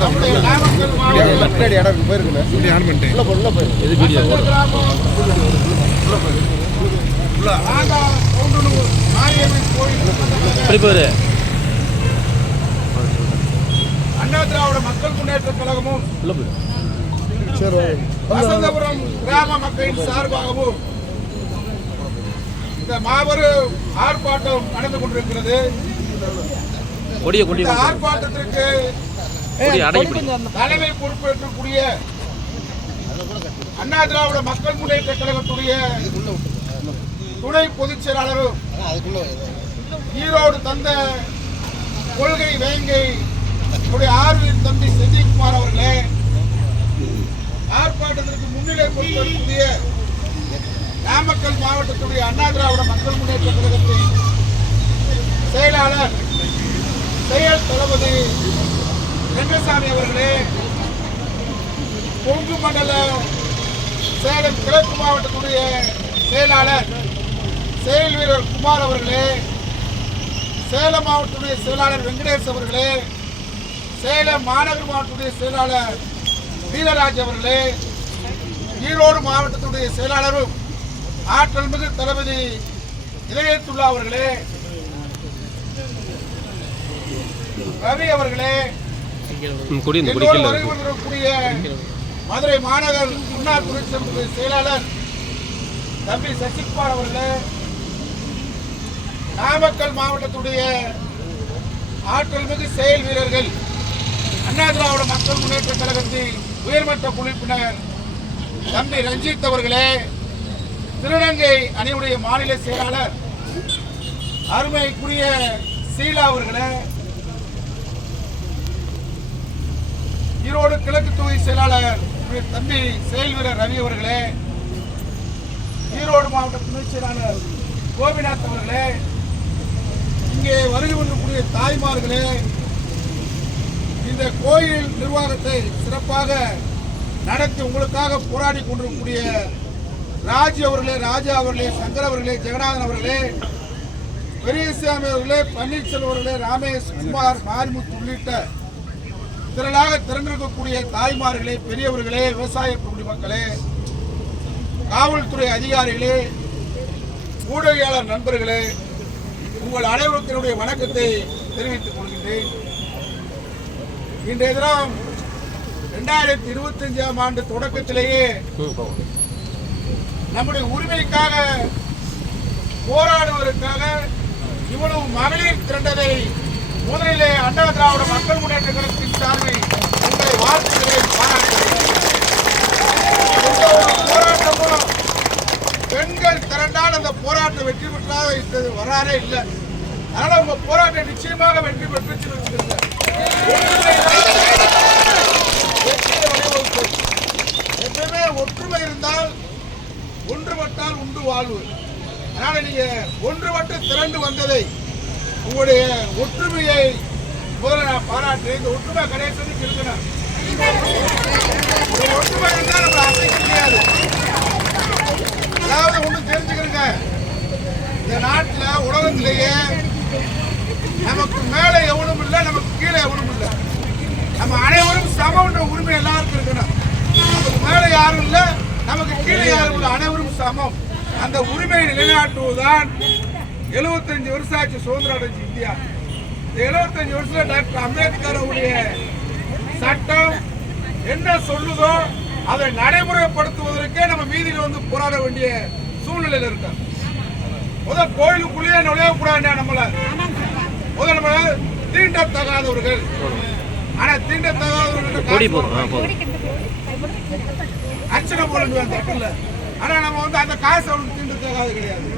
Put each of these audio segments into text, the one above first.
Left இடம் இருக்கு போயிருக்குண்ணே இப்படி ஆன் பண்ணிட்டேன் உள்ள உள்ள போயிருக்கு வீடியோ போயிரு அண்ணா திராவிட மக்கள் முன்னேற்ற கழகமும் உள்ள போயிரு சரி வசந்தபுரம் கிராம மக்களின் சார்பாகவும் இந்த மாபெரும் ஆர்ப்பாட்டம் நடந்து கொண்டிருக்கிறது. கொடிய கொடிய இந்த ஆர்ப்பாட்டத்திற்கு தலைமை பொறுப்பேற்றக்கூடிய அண்ணா திராவிட மக்கள் முன்னேற்ற கழகத்துடைய துணை பொதுச் செயலாளரும் ஈரோடு தந்த கொள்கை வேங்கை ஆர்வீர் தம்பி செந்தில்குமார் அவர்களே ஆர்ப்பாட்டத்திற்கு முன்னிலை பொறுப்பேற்கக்கூடிய நாமக்கல் மாவட்டத்துடைய அண்ணா திராவிட மக்கள் முன்னேற்ற கழகத்தின் செயலாளர் செயல் தளபதி ரெங்கசாமி அவர்களே கொங்கு மண்டல சேலம் கிழக்கு மாவட்டத்துடைய செயலாளர் செயல் வீரர் குமார் அவர்களே சேலம் மாவட்டத்துடைய செயலாளர் வெங்கடேஷ் அவர்களே சேலம் மாநகர் மாவட்டத்துடைய செயலாளர் வீரராஜ் அவர்களே ஈரோடு மாவட்டத்துடைய செயலாளரும் ஆற்றல் மிகு தளபதி இதயத்துல்லா அவர்களே ரவி அவர்களே கொடி இந்த மதுரை மாநகர் முன்னாள் துணைச்சங்க செயலாளர் தம்பி சசிகுமார் அவர்களே நாமக்கல் மாவட்டத்துடைய ஆற்றல் மிகு செயல் வீரர்கள் அண்ணா திராவிட மக்கள் முன்னேற்ற கழகத்தின் உயர்மட்ட குழுப்பினர் தம்பி ரஞ்சித் அவர்களே திருநங்கை அணியுடைய மாநில செயலாளர் அருமைக்குரிய சீலா அவர்களே ஈரோடு கிழக்கு தொகுதி செயலாளர் தம்பி செயல் வீரர் ரவி அவர்களே ஈரோடு மாவட்ட துணை செயலாளர் கோபிநாத் அவர்களே இங்கே வருகை வரக்கூடிய தாய்மார்களே இந்த கோயில் நிர்வாகத்தை சிறப்பாக நடத்தி உங்களுக்காக போராடி கொண்டிருக்கக்கூடிய ராஜ் அவர்களே ராஜா அவர்களே சங்கர் அவர்களே ஜெகநாதன் அவர்களே பெரியசாமி அவர்களே பன்னீர்செல்வம் அவர்களே ராமேஷ் குமார் மாரிமுத்து உள்ளிட்ட திரளாக திரண்டிருக்கக்கூடிய தாய்மார்களே பெரியவர்களே விவசாய குடிமக்களே காவல்துறை அதிகாரிகளே ஊடகையாளர் நண்பர்களே உங்கள் அனைவருக்கினுடைய வணக்கத்தை தெரிவித்துக் கொள்கின்றேன். இன்றைய தினம் ரெண்டாயிரத்தி இருபத்தஞ்சாம் ஆண்டு தொடக்கத்திலேயே நம்முடைய உரிமைக்காக போராடுவதற்காக இவ்வளவு மகளிர் திரண்டதை முதலிலே அண்ணா திராவிட மக்கள் முன்னேற்ற கழகத்தின் சார்பில் உங்களை வாழ்த்துகிறேன் பாராட்டுகிறேன். போராட்டமும் பெண்கள் திரண்டால் அந்த போராட்டம் வெற்றி பெற்றாக இருந்தது வராரே இல்லை. அதனால உங்க போராட்டம் நிச்சயமாக வெற்றி பெற்று எப்பவுமே ஒற்றுமை இருந்தால் ஒன்றுபட்டால் உண்டு வாழ்வு. அதனால நீங்க ஒன்றுபட்டு திரண்டு வந்ததை உங்களுடைய ஒற்றுமையை முதல்ல நான் பாராட்டு இந்த ஒற்றுமை கடைசி இருக்கணும். ஒற்றுமை இருந்தால் நம்ம அசைக்க முடியாது. அதாவது ஒன்று தெரிஞ்சுக்கிறங்க. இந்த நாட்டில் உலகத்திலேயே நமக்கு மேலே எவனும் இல்லை நமக்கு கீழே எவனும் இல்லை. நம்ம அனைவரும் சமம்ன்ற உரிமை எல்லாருக்கும் இருக்கணும். நமக்கு மேலே யாரும் இல்லை நமக்கு கீழே யாரும் இல்லை அனைவரும் சமம். அந்த உரிமையை நிலைநாட்டுவதுதான் 75 வருஷம் ஆச்சு சுதந்திரம் அடைஞ்சு இந்தியா. இந்த 75 வருஷத்துல டாக்டர் அம்பேத்கர் அவருடைய சட்டம் என்ன சொல்லுதோ அதை நடைமுறைப்படுத்துவதற்கே நம்ம வீதியில வந்து போராட வேண்டிய சூழ்நிலையில இருக்கோம் முதல் கோயிலுக்குள்ளேயே நுழையக்கூடாது நம்மள முதல் நம்ம தீண்டத்தகாதவர்கள். ஆனா தீண்டத்தகாதவர்கள் அர்ச்சனை போடுங்க ஆனா நம்ம வந்து அந்த காசு அவனுக்கு தீண்டு தகாது கிடையாது.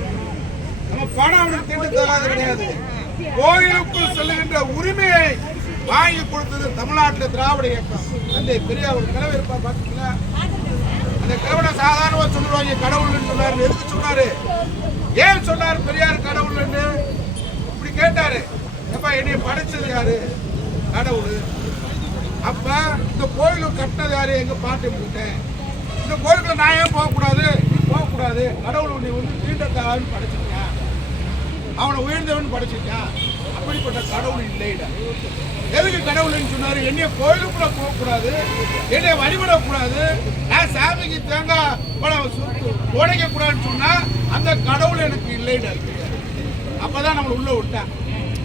பணம் அவனுக்கு கிடையாது. கோயிலுக்குள் செல்லுகின்ற உரிமையை வாங்கி கொடுத்தது தமிழ்நாட்டில் திராவிட இயக்கம். அந்த பெரிய ஒரு கிழமை இருப்பா அந்த கிழவனை சாதாரணமாக சொல்லுவாங்க கடவுள்னு சொன்னார். எதுக்கு சொன்னாரு? ஏன் சொன்னார் பெரியார் கடவுள் இப்படி கேட்டாரு. எப்பா என்னைய படைச்சது யாரு? கடவுள். அப்ப இந்த கோயில் கட்டினது யாரு? எங்க பாட்டு விட்டேன் இந்த கோயிலுக்கு நான் ஏன் போகக்கூடாது? நீ போகக்கூடாது. கடவுள் உன்னை வந்து தீண்டத்தான்னு படைச்சிருக்கான் அவனை உயர்ந்தவன் படைச்சிட்டான் அப்படிப்பட்ட கடவுள் இல்லைடா எதுக்கு கடவுள்னு சொன்னாரு? என்னைய கோயிலுக்குள்ள போகக்கூடாது. என்னைய வழிபடக்கூடாது. நான் சாமிக்கு தேங்காய் பழம் சுத்து உடைக்க கூடாதுன்னு சொன்னா அந்த கடவுள் எனக்கு இல்லைடா அப்பதான் நம்மளை உள்ள விட்டான்.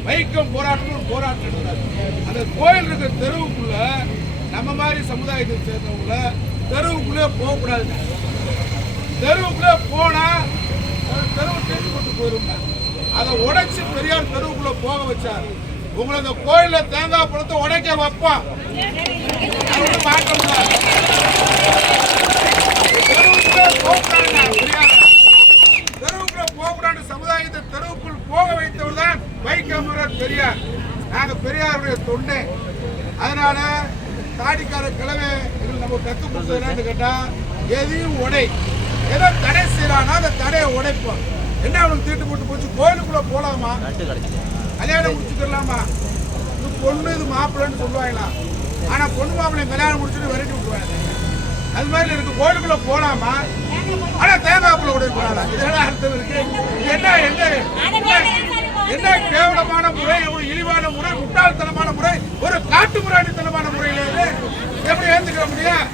வைக்கம் போராட்டம் போராட்டம் அந்த கோயில் இருக்கிற தெருவுக்குள்ள நம்ம மாதிரி சமுதாயத்தை சேர்ந்தவங்கள தெருவுக்குள்ளே போகக்கூடாது தெருவுக்குள்ளே போனால் அது தெருவு தேடி கொண்டு போயிருங்க. அதை உடைச்சு பெரியார் தெருவுக்குள்ள போக வச்சார். உங்களை அந்த கோயில்ல தேங்காய் பழத்தை உடைக்க வைப்பான் அது ஒண்ணும் மாற்ற தெருவுக்குள்ளே போகக்கூடாதுங்க பெரியார். தெருவுக்குள்ள போகக்கூடாது. சமுதாயத்தை தெருவுக்குள் போக வைத்தவர் தான் வைக்கமுறர் பெரியார். நாங்க பெரியாருடைய தொண்டை. அதனால தாடிக்கார கிழமை எங்களுக்கு நம்ம கத்து கொடுத்ததுன்னு கேட்டா எதையும் உடை. எதை தடை செய்யறானா அந்த தடையை உடைப்போம். என்ன அவனுக்கு தீட்டு போட்டு போச்சு? கோயிலுக்குள்ள போலாமா? கல்யாணம் முடிச்சுக்கலாமா இது பொண்ணு இது மாப்பிள்ளைன்னு சொல்லுவாங்களா? ஆனா பொண்ணு மாப்பிள்ளை கல்யாணம் முடிச்சுட்டு விரட்டி விட்டுருவாங்க. அது மாதிரி இருக்கு. கோயிலுக்குள்ள போலாமா? ஆனா பழம் உடைய போறாங்க இதெல்லாம் அர்த்தம் இருக்கு. என்ன என்ன? என்ன- கேவலமான முறை ஒரு இழிவான முறை முட்டாள்தனமான முறை ஒரு காட்டு முராணித்தனமான முறையில எப்படி ஏத்துக்க முடியும்?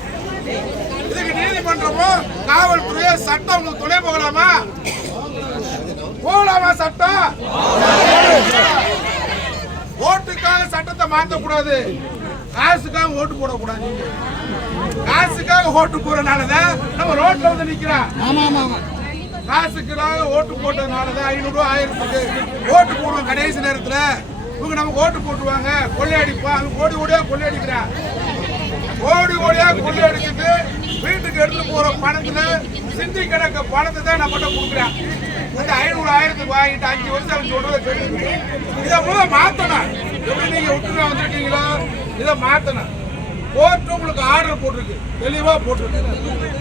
இதுக்கு நீதிமன்றமும் காவல்துறையோ சட்டம் உங்களுக்கு துணை போகலாமா? போகலாமா சட்டம்? ஓட்டுக்காக சட்டத்தை மாத்த கூடாது காசுக்காக ஓட்டு போடக்கூடாது. காசுக்காக ஓட்டு போறதுனாலதான் நம்ம ரோட்ல வந்து நிக்கிறோம். காசுக்காக ஓட்டு போட்டதுனாலதான் ஐநூறு ரூபா ஆயிரத்துக்கு ஓட்டு போடுவோம் கடைசி நேரத்துல. இவங்க நமக்கு ஓட்டு போட்டுருவாங்க. கொள்ளையடிப்போம். அவங்க கோடி கோடியா கொள்ளையடிக்கிறான் கோடி கோடியா கொள்ளையடிச்சிட்டு வீட்டுக்கு எடுத்து போற பணத்துல சிந்தி கிடக்க பணத்தை தான் நம்மகிட்ட கொடுக்குறான். அந்த ஐநூறு ஆயிரத்துக்கு வாங்கிட்டு அஞ்சு வருஷம் அவன் சொல்றதை கேட்டு இதை முதல்ல மாத்தணும். எப்படி நீங்க விட்டுட்டு வந்துருக்கீங்களோ இதை மாத்தணும். கோர்ட்டு உங்களுக்கு ஆர்டர் போட்டிருக்கு. தெளிவா போட்டிருக்கு.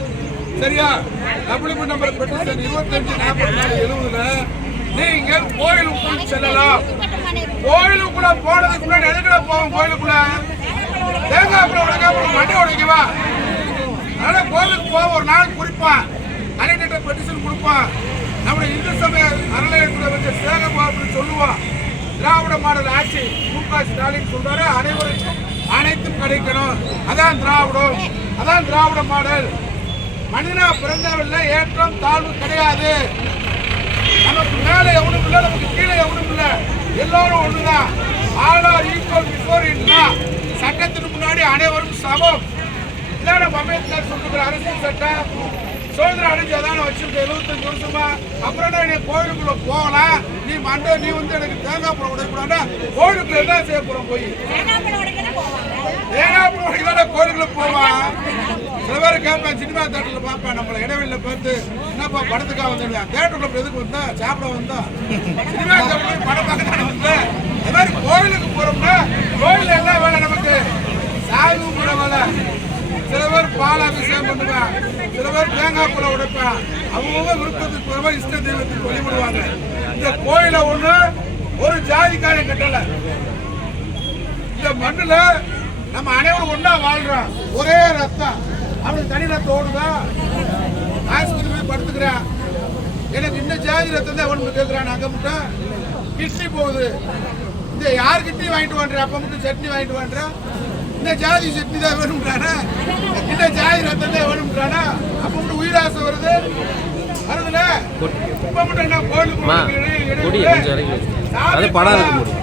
சரியா? டபுள்யூ நம்பர் பெட்டிஷன் இருபத்தஞ்சு நாற்பத்தி நாலு எழுபதுல நீங்கள் கோயிலுக்குள் செல்லலாம். கோயிலுக்குள்ள போனதுக்குள்ள எதுக்குள்ள போவோம் கோயிலுக்குள்ள? தேங்காய் பழம் உடைக்காம மண்டி உடைக்கவா அதனால கோயிலுக்கு போக ஒரு நாள் குறிப்பான் கலெக்டர் பெட்டிஷன் கொடுப்பான் நம்முடைய இந்து சமய அறநிலையத்துறை வச்ச சேகபாபுன்னு சொல்லுவான் திராவிட மாடல் ஆட்சி மு க ஸ்டாலின் சொல்றாரு அனைவருக்கும் அனைத்தும் கிடைக்கணும். அதான் திராவிடம். அதான் திராவிட மாடல். மனிதனா பிறந்தவில்லை ஏற்றம் தாழ்வு கிடையாது. நமக்கு மேலே எவனும் இல்ல நமக்கு கீழே எவனும் இல்ல. எல்லாரும் ஒண்ணுதான். ஆல் ஆர் ஈக்குவல் பிஃபோர் இன்னா சட்டத்துக்கு முன்னாடி அனைவரும் சமம். இதான் அம்பேத்கர் சொல்லுகிற அரசியல் சட்டம். சுதந்திரம் அடைஞ்சு அதான வச்சிருக்க எழுபத்தஞ்சு வருஷமா. அப்புறம் என்ன நீ கோயிலுக்குள்ள போகலாம் நீ மண்டை நீ வந்து எனக்கு தேங்காய் பழம் உடைக்கூடாண்டா கோயிலுக்குள்ள என்ன செய்ய போறோம் போய்? தேங்காய் பழம் உடைக்கலாம்டா போவான் சில பேர் கேட்பேன் சினிமா தேட்டரில் பார்ப்பேன் நம்மளை இடைவெளியில பார்த்து என்னப்பா படத்துக்காக வந்துடுவேன் தேட்டருக்குள்ள எதுக்கு வந்தா? சாப்பிட வந்தா? சினிமா தேட்டர் படம் பார்க்க தானே வந்தேன் இந்த மாதிரி கோயிலுக்கு போகிறோம்னா கோயில்ல என்ன வேலை நமக்கு? சாமி கூட வேலை. சில பேர் பால் அபிஷேகம் பண்ணுவாங்க சில பேர் தேங்காய் பழம் உடைப்பாங்க அவங்க விருப்பத்துக்கு போறவங்க இஷ்ட தெய்வத்துக்கு வழிபடுவாங்க. இந்த கோயிலை ஒன்று ஒரு ஜாதிக்காரன் கட்டல. இந்த மண்ணில் நம்ம அனைவரும் ஒண்ணா வாழ்றோம் ஒரே ரத்தம். அவனுக்கு தனி ரத்தம் ஓடுதா? ஆஸ்பத்திரி போய் படுத்துக்கிறான் எனக்கு இந்த ஜாதி ரத்தம் தான் ஒன்று கேட்கிறான் அங்க மட்டும் கிட்னி போகுது. இந்த யார் கிட்னி வாங்கிட்டு வாங்குற அப்ப மட்டும் சட்னி வாங்கிட்டு வாங்குற இந்த ஜாதி சட்னி தான் வேணும்ன்றானா? இந்த ஜாதி ரத்தம் தான் வேணும்ன்றானா? அப்ப மட்டும் உயிராசை வருது. வருதுல? இப்ப மட்டும் என்ன கோயிலுக்கு. அது படம் இருக்கு?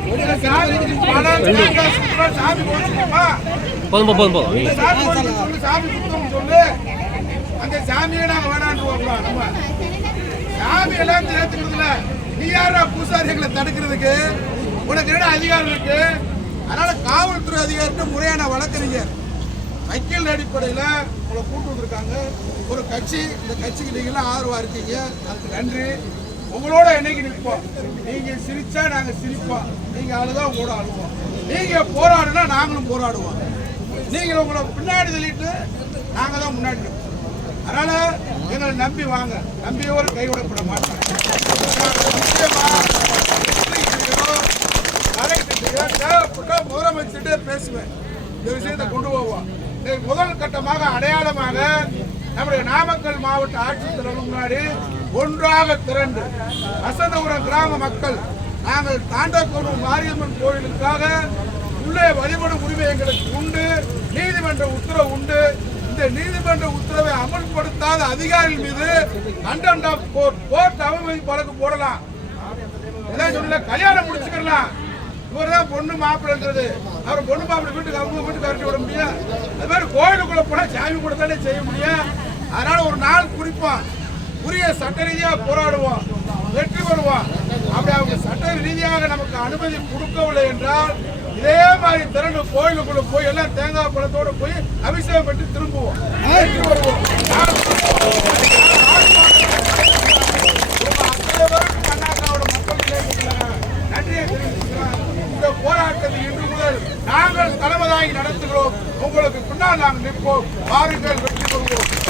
போதும் போதும் போதும். இந்த சாமி கோயிலுக்கு சொல்லு சாமி குத்தம் சொல்லு. அந்த சாமியை நாங்க வேணான்றோம் நம்ம. சாமி எல்லாம் ஏத்துக்கிறதுல நீ யாரா பூசாரிகளை தடுக்கிறதுக்கு? உனக்கு என்ன அதிகாரம் இருக்கு? அதனால காவல்துறை அதிகாரிட்ட முறையான வழக்கறிஞர் வக்கீல் அடிப்படையில் உங்களை கூட்டு வந்திருக்காங்க. ஒரு கட்சி இந்த கட்சிக்கு நீங்களாம் ஆதரவா இருக்கீங்க. அதுக்கு நன்றி. உங்களோட என்னைக்கு நிற்போம்? நீங்க சிரிச்சா நாங்க சிரிப்போம். நீங்க அழுதா உங்களோட அழுவோம். நீங்க போராடுனா நாங்களும் போராடுவோம். நீங்க உங்களை பின்னாடி தள்ளிட்டு நாங்க தான் முன்னாடி நிற்போம். அதனால எங்களை நம்பி வாங்க. நம்பியவர் கைவிடப்பட மாட்டோம். தேவைப்பட்டா முதலமைச்சர்கிட்ட பேசுவேன். இந்த விஷயத்தை கொண்டு போவோம். முதல் கட்டமாக அடையாளமாக நம்முடைய நாமக்கல் மாவட்ட ஆட்சித்தலைவர் முன்னாடி ஒன்றாக திரண்டு வசந்தபுரம் கிராம மக்கள் நாங்கள் தாண்டக்கோடு மாரியம்மன் கோயிலுக்காக உள்ளே வழிபடும் உரிமை எங்களுக்கு உண்டு நீதிமன்ற உத்தரவு உண்டு. இந்த நீதிமன்ற உத்தரவை அமல்படுத்தாத அதிகாரிகள் மீது கண்டெம்ட் ஆஃப் கோர்ட் கோர்ட் அவமதி வழக்கு போடலாம். இதான் கல்யாணம் முடிச்சுக்கலாம் இவர் தான் பொண்ணு மாப்பிள்ளைன்றது. அவர் பொண்ணு மாப்பிள்ளை வீட்டுக்கு அவங்க வீட்டுக்கு அரைச்சி விட முடியும் அது மாதிரி கோயிலுக்குள்ள போனால் சாமி கூட தானே செய்ய முடியும். அதனால ஒரு நாள் குறிப்போம். உரிய சட்ட ரீதியாக போராடுவோம் வெற்றி பெறுவோம். அப்படி அவங்க சட்ட ரீதியாக நமக்கு அனுமதி கொடுக்கவில்லை என்றால் இதே மாதிரி திரண்டு கோயிலுக்குள்ள போய் எல்லாம் தேங்காய் பழத்தோடு போய் அபிஷேகம் பண்ணி திரும்புவோம். வெற்றி பெறுவோம். நாள் மக்கள் நன்றியை இந்த போராட்டத்தை இன்று முதல் நாங்கள் தலைமதாகி நடத்துகிறோம். உங்களுக்கு பின்னால் நாங்கள் நிற்போம். வாருங்கள் வெற்றி பெறுவோம்.